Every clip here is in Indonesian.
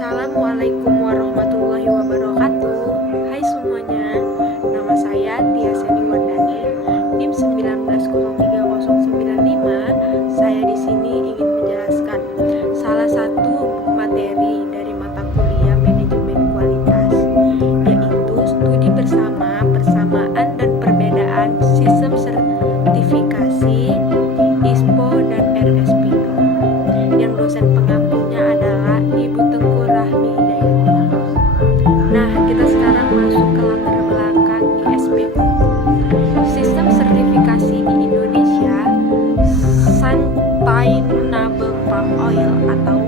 Assalamualaikum warahmatullahi wabarakatuh. Hai semuanya, nama saya Tia Seni Wardani, NIM 19030095. Saya di sini ingin menjelaskan salah satu materi dari mata kuliah manajemen kualitas, yaitu studi bersama, persamaan dan perbedaan sistem sertifikasi ISPO dan RSPO. Yang dosen pengampunya adalah Ibu Tengku Rahmi Hidayatullah. Nah, kita sekarang masuk ke latar belakang ISPO. Sistem sertifikasi di Indonesia, Sustainable Palm Oil atau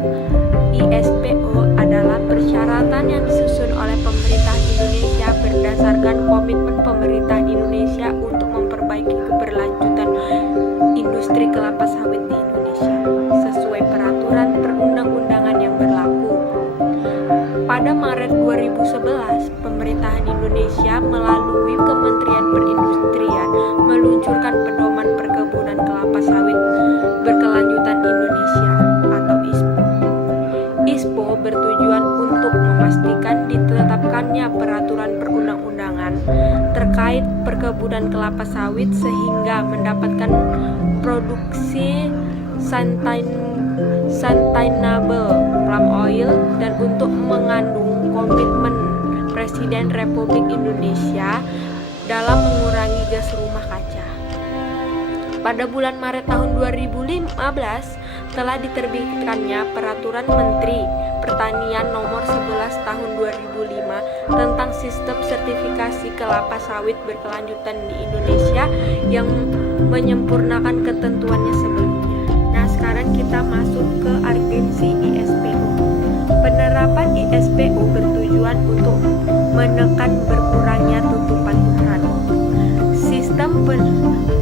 ISPO adalah persyaratan yang disusun oleh pemerintah Indonesia berdasarkan komitmen pemerintah Indonesia untuk memperbaiki keberlanjutan industri kelapa sawit di Indonesia sesuai peraturan perundang-undangan yang berlaku. Pada Maret 2011, pemerintahan Indonesia melalui Kementerian Perindustrian meluncurkan Pedoman Perkebunan Kelapa Sawit Berkelanjutan Indonesia atau ISPO. ISPO bertujuan untuk memastikan ditetapkannya peraturan perundang-undangan terkait perkebunan kelapa sawit sehingga mendapatkan produksi sustainable palm oil dan untuk mengandung komitmen Presiden Republik Indonesia dalam mengurangi gas rumah kaca. Pada bulan Maret tahun 2015 telah diterbitkannya Peraturan Menteri Pertanian Nomor 11 Tahun 2005 tentang Sistem Sertifikasi Kelapa Sawit Berkelanjutan di Indonesia yang menyempurnakan ketentuannya sebelumnya. Nah, sekarang kita masuk ke urgensi ISPO. Penerapan ISPO bertujuan untuk menekan berkurangnya tutupan hutan. Sistem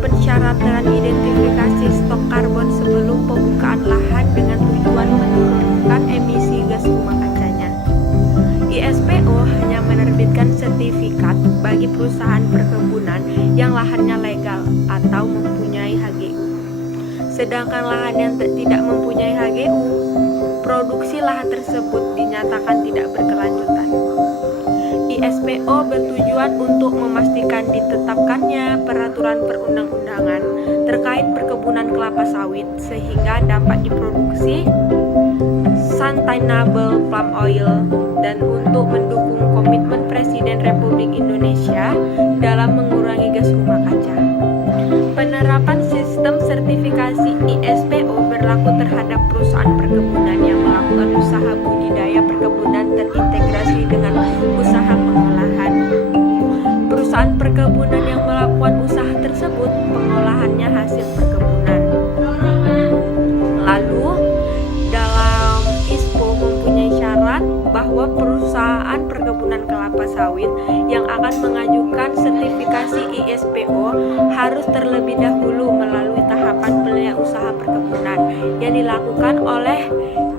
pensyaratan identifikasi stok karbon sebelum pembukaan lahan dengan tujuan menurunkan emisi gas rumah kacanya. ISPO hanya menerbitkan sertifikat bagi perusahaan perkebunan yang lahannya legal atau mempunyai HGU. Sedangkan lahan yang tidak mempunyai HGU, produksi lahan tersebut dinyatakan tidak berkelanjutan. ISPO bertujuan untuk memastikan ditetapkannya peraturan perundang-undangan terkait perkebunan kelapa sawit sehingga dapat diproduksi sustainable palm oil dan untuk mendukung komitmen Presiden Republik Indonesia dalam mengurangi gas rumah kaca. Penerapan sistem sertifikasi ISPO berlaku terhadap perusahaan perkebunan yang melakukan usaha budidaya perkebunan terintegrasi dengan usaha pengolahan. Perusahaan perkebunan yang melakukan usaha tersebut pengolahannya hasil perkebunan. Lalu, dalam ISPO mempunyai syarat bahwa perusahaan perkebunan kelapa sawit yang akan mengajukan sertifikasi ISPO harus terlebih dahulu melalui tahapan penilaian usaha perkebunan yang dilakukan oleh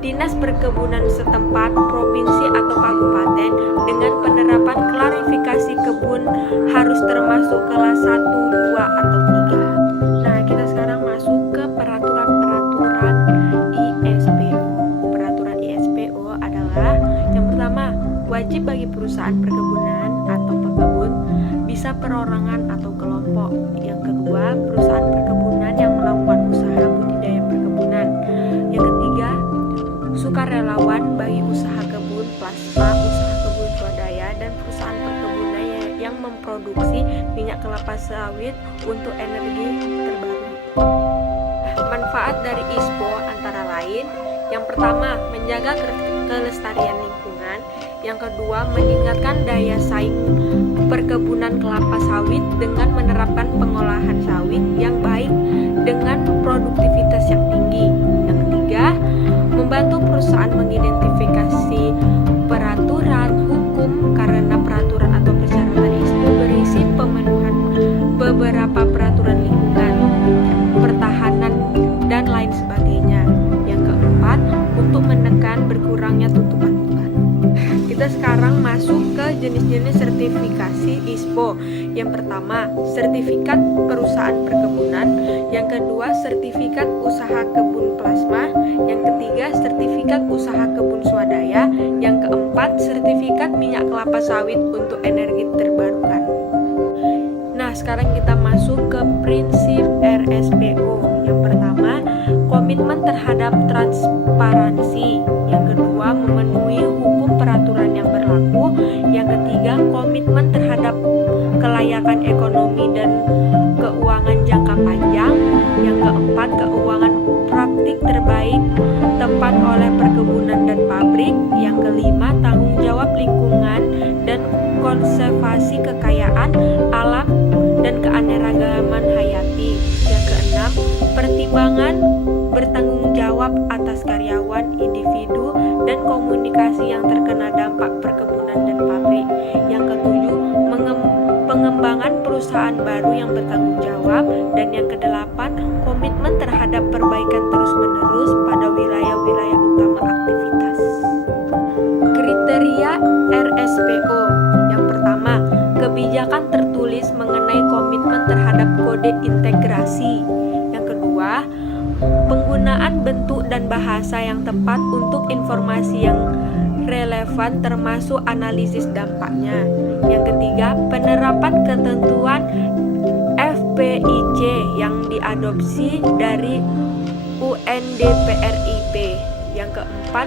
Dinas Perkebunan setempat, provinsi atau kabupaten dengan penerapan klarifikasi kebun harus termasuk kelas 1, 2, atau 3. Nah, kita sekarang masuk ke peraturan-peraturan ISPO. Peraturan ISPO adalah yang pertama, wajib bagi perusahaan perkebunan atau pekebun bisa perorangan atau kelompok. Yang kedua, perusahaan perkebunan yang melakukan usaha budidaya perkebunan. Yang ketiga, sukarelawan bagi usaha kebun plasma, usaha kebun swadaya, dan perusahaan perkebunan yang memproduksi minyak kelapa sawit untuk energi terbaru. Manfaat dari ISPO antara lain, yang pertama, menjaga kelestarian lingkungan. Yang kedua, meningkatkan daya saing perkebunan kelapa sawit dengan menerapkan pengolahan sawit yang baik dengan produktivitas yang tinggi. Yang ketiga, membantu perusahaan mengidentifikasi peraturan hukum karena peraturan atau persyaratan ISPO berisi pemenuhan beberapa peraturan lingkungan, pertahanan, dan lain sebagainya. Yang keempat, untuk menekan berkurangnya tutupan hutan. Kita sekarang masuk ke jenis-jenis sertifikasi ISPO. Yang pertama, sertifikat perusahaan perkebunan. Yang kedua, sertifikat usaha kebun plasma. Yang ketiga, sertifikat usaha kebun swadaya. Yang keempat, sertifikat minyak kelapa sawit untuk energi terbarukan. Nah, sekarang kita masuk ke prinsip RSPO. Yang pertama, komitmen terhadap transparansi. Yang kedua, memenuhi hukum peraturan yang berlaku. Yang ketiga, komitmen terhadap kelayakan ekonomi dan keuangan jangka panjang. Yang keempat, keuangan praktik terbaik tempat oleh perkebunan dan pabrik. Yang kelima, tanggung jawab lingkungan dan konservasi kekayaan alam dan keanekaragaman hayati. Yang keenam, pertimbangan bertanggung jawab atas karyawan, individu, dan komunikasi yang terkena dampak perkebunan dan pabrik. Yang ketujuh, pengembangan perusahaan baru yang bertanggung jawab. Dan yang kedelapan, komitmen terhadap perbaikan terus-menerus pada wilayah-wilayah utama aktivitas. Kriteria RSPO. Yang pertama, kebijakan tertulis mengenai komitmen terhadap kode integrasi. Yang kedua, penggunaan bentuk dan bahasa yang tepat untuk informasi yang relevan termasuk analisis dampaknya. Yang ketiga, penerapan ketentuan FPIC yang diadopsi dari UNDPRIP. Yang keempat,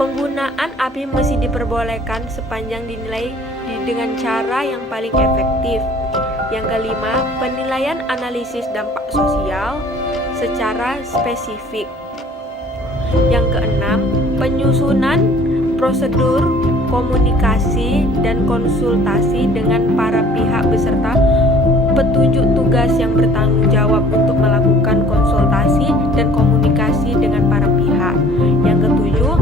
penggunaan api mesin diperbolehkan sepanjang dinilai dengan cara yang paling efektif. Yang kelima, penilaian analisis dampak sosial secara spesifik. Yang keenam, penyusunan prosedur komunikasi dan konsultasi dengan para pihak beserta petunjuk tugas yang bertanggung jawab untuk melakukan konsultasi dan komunikasi dengan para pihak. Yang ketujuh,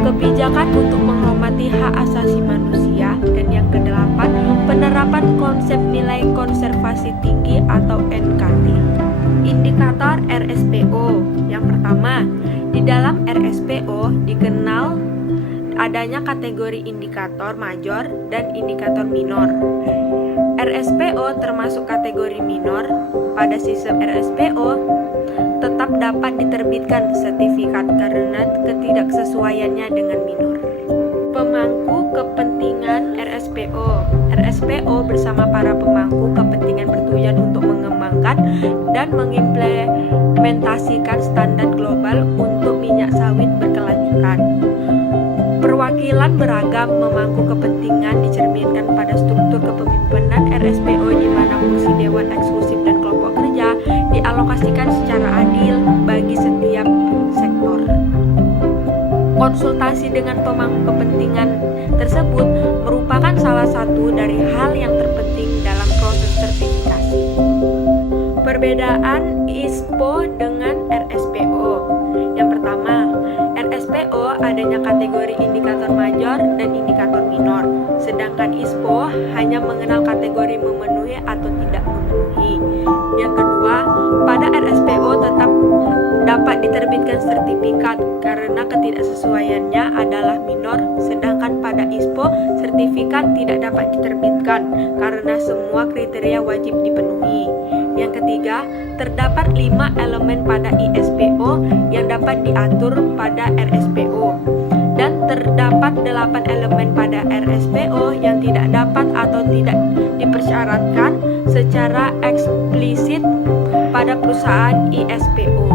kebijakan untuk menghormati hak asasi manusia. Dan yang kedelapan, penerapan konsep nilai konservasi tinggi atau NKT. Indikator RSPO. Yang pertama, di dalam RSPO dikenal adanya kategori indikator major dan indikator minor. RSPO termasuk kategori minor. Pada sistem RSPO tetap dapat diterbitkan sertifikat karena ketidaksesuaiannya dengan minor. Pemangku kepentingan RSPO. RSPO bersama para pemangku kepentingan bertujuan untuk mengembangkan dan mengimplementasikan standar global untuk minyak sawit berkelanjutan. Perwakilan beragam memangku kepentingan dicerminkan pada struktur kepemimpinan RSPO di mana fungsi dewan eksklusif dan kelompok kerja dialokasikan secara adil bagi setiap sektor. Konsultasi dengan pemangku kepentingan tersebut merupakan salah satu dari hal yang terpenting dalam proses sertifikasi. Perbedaan ISPO dengan RSPO. Yang pertama, RSPO adanya kategori indikator major dan indikator minor, sedangkan ISPO hanya mengenal kategori memenuhi atau tidak memenuhi. Yang kedua, pada RSPO tetap dapat diterbitkan sertifikat karena ketidaksesuaiannya adalah minor, sedangkan pada ISPO sertifikat tidak dapat diterbitkan karena semua kriteria wajib dipenuhi. Yang ketiga, terdapat 5 elemen pada ISPO yang dapat diatur pada RSPO, dan terdapat 8 elemen pada RSPO yang tidak dapat atau tidak dipersyaratkan secara eksplisit pada perusahaan ISPO.